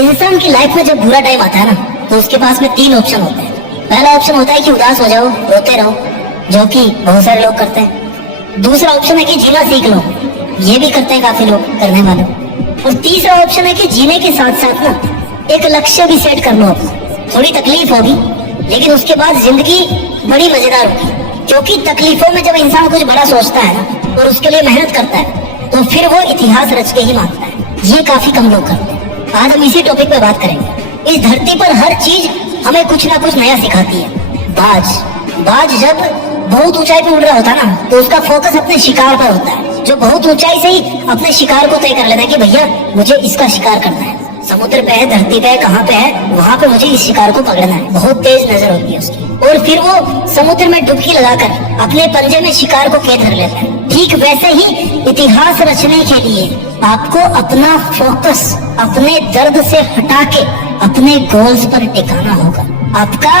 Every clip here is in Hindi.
इंसान की लाइफ में जब बुरा टाइम आता है ना, तो उसके पास में 3 ऑप्शन होते हैं। पहला ऑप्शन होता है कि उदास हो जाओ, रोते रहो, जो कि बहुत सारे लोग करते हैं। दूसरा ऑप्शन है कि जीना सीख लो, ये भी करते हैं काफी लोग करने वाले। और तीसरा ऑप्शन है कि जीने के साथ साथ ना एक लक्ष्य भी सेट कर लो अपना। थोड़ी तकलीफ होगी लेकिन उसके बाद जिंदगी बड़ी मजेदार होगी, क्योंकि तकलीफों में जब इंसान कुछ बड़ा सोचता है ना और उसके लिए मेहनत करता है तो फिर वो इतिहास रच के ही मानता है। ये काफी कम लोग करते हैं। आज हम इसी टॉपिक पे बात करेंगे। इस धरती पर हर चीज हमें कुछ ना कुछ नया सिखाती है। बाज जब बहुत ऊंचाई पे उड़ रहा होता है ना, तो उसका फोकस अपने शिकार पर होता है। जो बहुत ऊंचाई से ही अपने शिकार को तय कर लेता है कि भैया मुझे इसका शिकार करना है। समुद्र पे है, धरती पे है, कहाँ पे है, वहां पे मुझे इस शिकार को पकड़ना है। बहुत तेज नजर होती है उसकी, और फिर वो समुद्र में डुबकी लगाकर अपने पंजे में शिकार को कैद कर लेता है। ठीक वैसे ही इतिहास रचने के लिए आपको अपना फोकस अपने दर्द से हटा के अपने गोल्स पर टिकाना होगा। आपका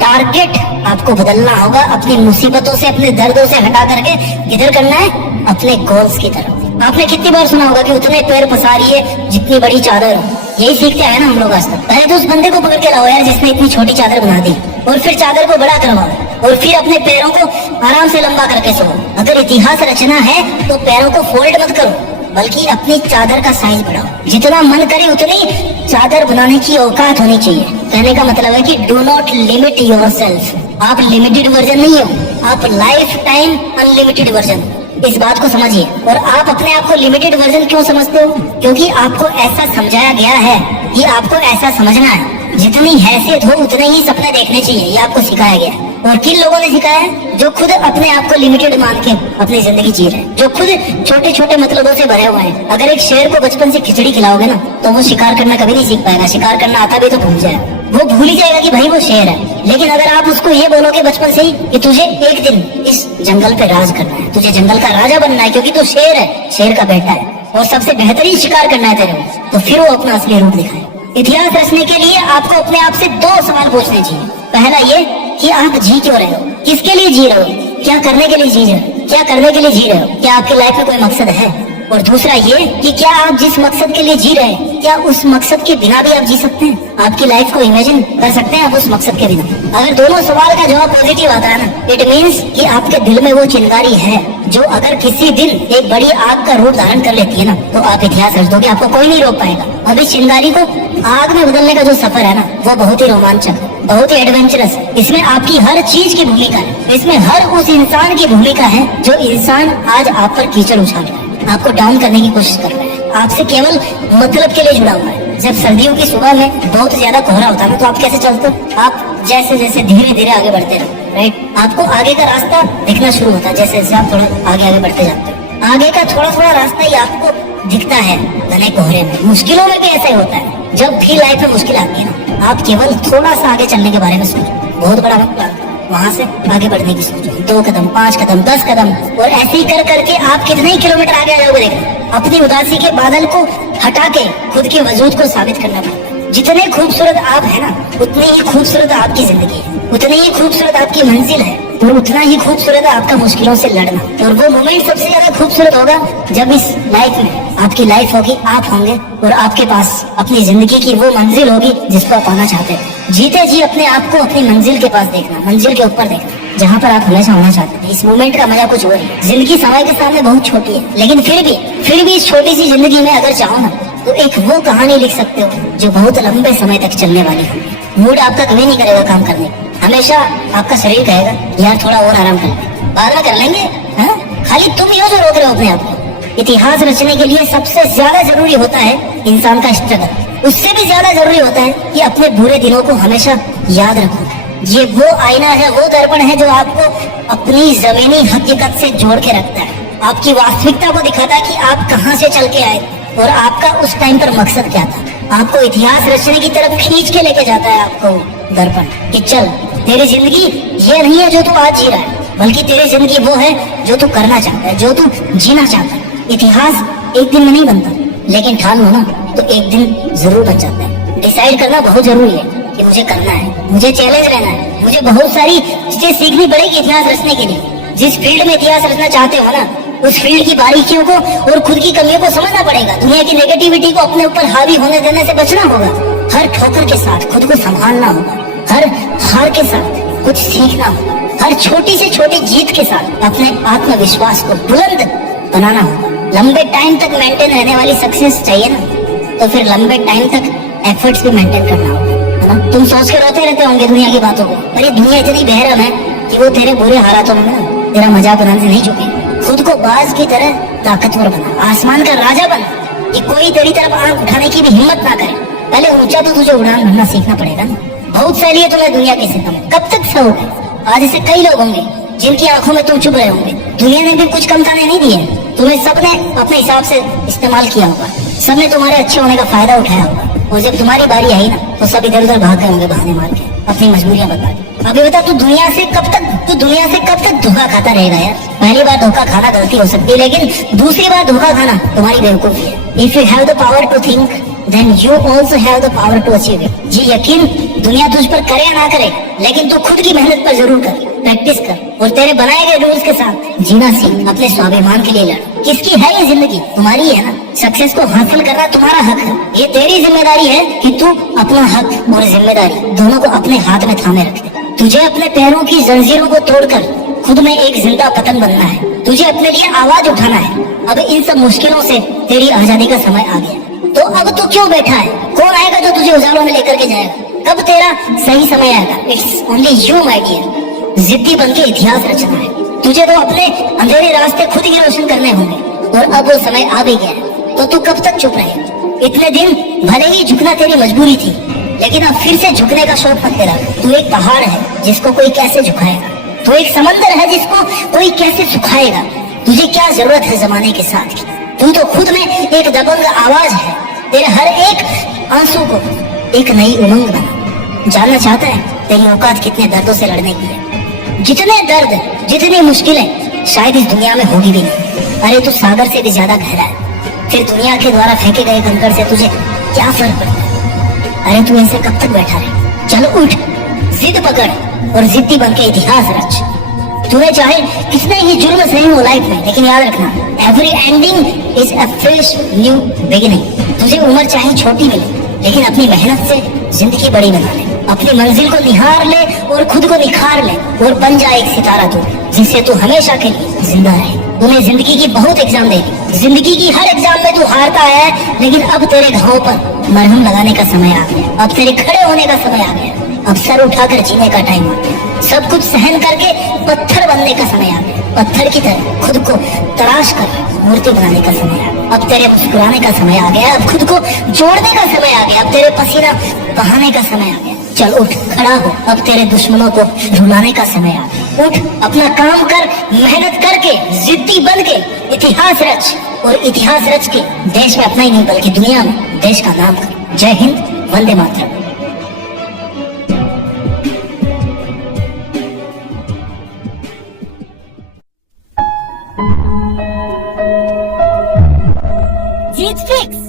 टारगेट आपको बदलना होगा। अपनी मुसीबतों से, अपने दर्दों से हटा करके किधर करना है? अपने गोल्स की तरफ। आपने कितनी बार सुना होगा कि उतने पैर पसारिए जितनी बड़ी चादर हो। यही सीखते आए ना हम लोग आज तक। पहले तो उस बंदे को पकड़ के लाओ यार जिसने इतनी छोटी चादर बना दी, और फिर चादर को बड़ा करवाओ, और फिर अपने पैरों को आराम से लंबा करके सो। अगर इतिहास रचना है तो पैरों को फोल्ड मत करो, बल्कि अपनी चादर का साइज बढ़ाओ। जितना मन करे उतनी चादर बनाने की औकात होनी चाहिए। कहने का मतलब है कि डू नॉट लिमिट योरसेल्फ। आप लिमिटेड वर्जन नहीं हो, आप लाइफ टाइम अनलिमिटेड वर्जन। इस बात को समझिए। और आप अपने आप को लिमिटेड वर्जन क्यों समझते हो? क्योंकि आपको ऐसा समझाया गया है कि आपको ऐसा समझना है। जितनी हैसियत हो उतने ही सपने देखने चाहिए, ये आपको सिखाया गया है। और किन लोगों ने सिखाया है? जो खुद अपने आप को लिमिटेड मान के अपनी जिंदगी जी रहे हैं, जो खुद छोटे छोटे मतलबों से भरे हुए हैं। अगर एक शेर को बचपन से खिचड़ी खिलाओगे ना, तो वो शिकार करना कभी नहीं सीख पाएगा। शिकार करना आता भी तो भूल जाएगा, वो भूल ही जाएगा कि भाई वो शेर है। लेकिन अगर आप उसको ये बोलोगे बचपन से ही कि तुझे एक दिन इस जंगल पे राज करना है, तुझे जंगल का राजा बनना है, क्योंकि तू शेर है, शेर का बेटा है, और सबसे बेहतरीन शिकार करना है तेरे को, तो फिर वो अपना असली रूप दिखाए। इतिहास रचने के लिए आपको अपने आप से 2 सवाल पूछने चाहिए। पहला ये कि आप जी क्यों रहे हो, किसके लिए जी रहे हो, क्या करने के लिए जी रहे हो, क्या करने के लिए जी रहे हो, क्या आपकी लाइफ में कोई मकसद है। और दूसरा ये कि क्या आप जिस मकसद के लिए जी रहे हैं, क्या उस मकसद के बिना भी आप जी सकते हैं? आपकी लाइफ को इमेजिन कर सकते हैं आप उस मकसद के बिना? अगर दोनों सवाल का जवाब पॉजिटिव आता है ना, इट मीन्स कि आपके दिल में वो चिंगारी है जो अगर किसी दिन एक बड़ी आग का रूप धारण कर लेती है ना, तो आप इतिहास रच दोगे, आपको कोई नहीं रोक पाएगा। अब इस चिंगारी को आग में बदलने का जो सफर है ना, वो बहुत ही रोमांचक, बहुत ही एडवेंचरस है। इसमें आपकी हर चीज की भूमिका है। इसमें हर उस इंसान की भूमिका है जो इंसान आज आप पर कीचड़ उछाल रहा है, आपको डाउन करने की कोशिश कर रहा है, आपसे केवल मतलब के लिए जुड़ा हुआ है। जब सर्दियों की सुबह में बहुत ज्यादा कोहरा होता है ना, तो आप कैसे चलते हो? आप जैसे जैसे धीरे धीरे आगे बढ़ते रहो, राइट, आपको आगे का रास्ता दिखना शुरू होता है। जैसे जैसे आप थोड़ा आगे आगे बढ़ते जाते हो, आगे का थोड़ा थोड़ा रास्ता ही आपको दिखता है घने कोहरे में। मुश्किलों में भी ऐसा ही होता है। जब भी लाइफ में मुश्किल आती है ना, आप केवल थोड़ा सा आगे चलने के बारे में सोचो, बहुत बड़ा वक्त वहां से आगे बढ़ने की सोचो। 2 कदम, 5 कदम, 10 कदम, और ऐसे ही कर करके आप कितने ही किलोमीटर आगे आ जाओगे। देखना, अपनी उदासी के बादल को हटा के खुद के वजूद को साबित करना पड़ेगा। जितने खूबसूरत आप है ना, उतनी ही खूबसूरत आपकी जिंदगी है, उतनी ही खूबसूरत आपकी मंजिल है, और उतना ही खूबसूरत है आपका मुश्किलों से लड़ना। और वो मोमेंट सबसे ज्यादा खूबसूरत होगा जब इस लाइफ में आपकी लाइफ होगी, आप होंगे, और आपके पास अपनी जिंदगी की वो मंजिल होगी जिसको आप पाना चाहते हैं। जीते जी अपने आप को अपनी मंजिल के पास देखना, मंजिल के ऊपर देखना, जहाँ पर आप हमेशा होना चाहते हैं। इस मोमेंट का मजा कुछ और है। जिंदगी समय के सामने बहुत छोटी है, लेकिन फिर भी इस छोटी सी जिंदगी में अगर चाहो ना, तो एक वो कहानी लिख सकते हो जो बहुत लंबे समय तक चलने वाली हो। मूड आपका कभी नहीं करेगा काम करने, हमेशा आपका शरीर कहेगा यार थोड़ा और आराम कर ले, बाद में कर लेंगे। हाँ? खाली तुम ही हो जो रोक रहे हो अपने आप को। इतिहास रचने के लिए सबसे ज्यादा जरूरी होता है इंसान का स्ट्रगल। उससे भी ज्यादा जरूरी होता है कि अपने बुरे दिनों को हमेशा याद रखो। ये वो आईना है, वो दर्पण है जो आपको अपनी जमीनी हकीकत से जोड़ के रखता है, आपकी वास्तविकता को दिखाता है कि आप कहाँ से चल के आए और आपका उस टाइम पर मकसद क्या था। आपको इतिहास रचने की तरफ खींच के लेके जाता है आपको दर्पण, कि चल तेरी जिंदगी ये नहीं है जो तू आज जी रहा है, बल्कि तेरी जिंदगी वो है जो तू करना चाहता है, जो तू जीना चाहता है। इतिहास एक दिन में नहीं बनता, लेकिन ठान लो ना तो एक दिन जरूर बन जाता है। डिसाइड करना बहुत जरूरी है कि मुझे करना है, मुझे चैलेंज लेना है, मुझे बहुत सारी चीजें सीखनी पड़ेगी इतिहास रचने के लिए। जिस फील्ड में इतिहास रचना चाहते हो ना, उस फील्ड की बारीकियों को और खुद की कमियों को समझना पड़ेगा। दुनिया की नेगेटिविटी को अपने ऊपर हावी होने देने से बचना होगा। हर ठोकर के साथ खुद को संभालना होगा। हर हार के साथ कुछ सीखना होगा। हर छोटी से छोटी जीत के साथ अपने आत्मविश्वास को बुलंद बनाना होगा। लंबे टाइम तक मेंटेन रहने वाली सक्सेस चाहिए ना, तो फिर लंबे टाइम तक एफर्ट्स भी मेंटेन करना होगा, है ना। तुम सोच के रोते रहते होंगे दुनिया की बातों को, पर ये दुनिया इतनी बेरहम है कि वो तेरे बुरे हालातों में ना तेरा मजाक बनाने से नहीं झुके। खुद को बाज की तरह ताकतवर बना, आसमान का राजा बना कि कोई तेरी तरफ आंख उठाने की भी हिम्मत ना करे। पहले ऊंचा तो तुझे उड़ान भरना सीखना पड़ेगा ना। बहुत फैली है तुम्हें दुनिया की सितम, कब तक सहोगे? आज से कई लोग होंगे जिनकी आंखों में तुम चुप रहे होंगे। दुनिया ने भी कुछ कमताने नहीं दिए, तुम्हें सबने अपने हिसाब से इस्तेमाल किया होगा। सबने तुम्हारे अच्छे होने का फायदा उठाया होगा, और जब तुम्हारी बारी आई ना तो सब इधर उधर भाग गए होंगे बहाने मार के, अपनी मजबूरियां बता के। अभी बता, तू दुनिया से कब तक धोखा खाता रहेगा यार? पहली बार धोखा खाना गलती हो सकती है, लेकिन दूसरी बार धोखा खाना तुम्हारी बेवकूफी है। If you have the power to think then you also have the power to achieve it. जी यकीन दुनिया तुझ पर करे या ना करे, लेकिन तू खुद की मेहनत पर जरूर कर, प्रैक्टिस कर और तेरे बनाए गए रूल्स के साथ जीना सीख। अपने स्वाभिमान के लिए लड़। किसकी है ये जिंदगी? तुम्हारी है ना। सक्सेस को हासिल करना तुम्हारा हक है। ये तेरी जिम्मेदारी है कि तू अपना हक और जिम्मेदारी दोनों को अपने हाथ में थामे रखे। तुझे अपने पैरों की जंजीरों को तोड़कर खुद में एक जिंदा पतन बनना है। तुझे अपने लिए आवाज उठाना है। अब इन सब मुश्किलों से तेरी आजादी का समय आ गया, तो अब तू क्यों बैठा है? कौन आएगा जो तुझे उजालों में लेकर के जाएगा? कब तेरा सही समय आएगा? It's only you my dear. जिद्दी बनके इतिहास रचना है। तुझे तो अपने अंधेरे रास्ते खुद ही रोशन करने होंगे, और अब वो समय आ भी गया है। तो तू कब तक चुप रहेगा? इतने दिन भले ही झुकना तेरी मजबूरी थी, लेकिन अब फिर से झुकने का शौक मत तेरा। तू एक पहाड़ है जिसको कोई कैसे झुकाएगा। तू एक समंदर है जिसको कोई कैसे सुखाएगा। तुझे क्या जरूरत है जमाने के साथ की? तू तो खुद में एक दबंग आवाज है। तेरे हर एक आंसू को एक नई उमंग बना। जानना चाहता है तेरी औकात कितने दर्दों से लड़ने की है? जितने दर्द, जितनी मुश्किलें शायद इस दुनिया में होगी भी नहीं। अरे तू सागर से भी ज्यादा गहरा है। फिर दुनिया के द्वारा फेंके गए कंकड़ से तुझे क्या फर्क पड़ता है? अरे तू ऐसे कब तक बैठा रहे? चलो उठ, जिद पकड़ और जिद्दी बनके इतिहास रच। तुम्हें चाहे कितने ही जुर्म सही हो लाइफ में, लेकिन याद रखना, every ending is a fresh new beginning. तुझे उम्र चाहे छोटी मिले, लेकिन अपनी मेहनत से जिंदगी बड़ी बना ले। अपनी मंजिल को निहार ले और खुद को निखार ले, और बन जाए एक सितारा तू, जिससे तू हमेशा के लिए जिंदा रहे। तूने जिंदगी की बहुत एग्जाम दे ली। जिंदगी की हर एग्जाम में तू हारता है, लेकिन अब तेरे घावों पर मरहम लगाने का समय आ गया। अब तेरे खड़े होने का समय आ गया। अब सर उठाकर जीने का टाइम आ गया। सब कुछ सहन करके पत्थर बनने का समय आ गया। पत्थर की तरह खुद को तराश कर मूर्ति बनाने का समय आ गया। अब तेरे मुस्कुराने का समय आ गया। अब खुद को जोड़ने का समय आ गया। अब तेरे पसीना बहाने का समय आ गया। चल उठ, खड़ा हो। अब तेरे दुश्मनों को रुलाने का समय आ गया। उठ, अपना काम कर, मेहनत करके जिद्दी बन के इतिहास रच, और इतिहास रच के देश में अपना ही नहीं बल्कि दुनिया में देश का नाम कर। जय हिंद, वंदे मातरम। जीत फिक्स।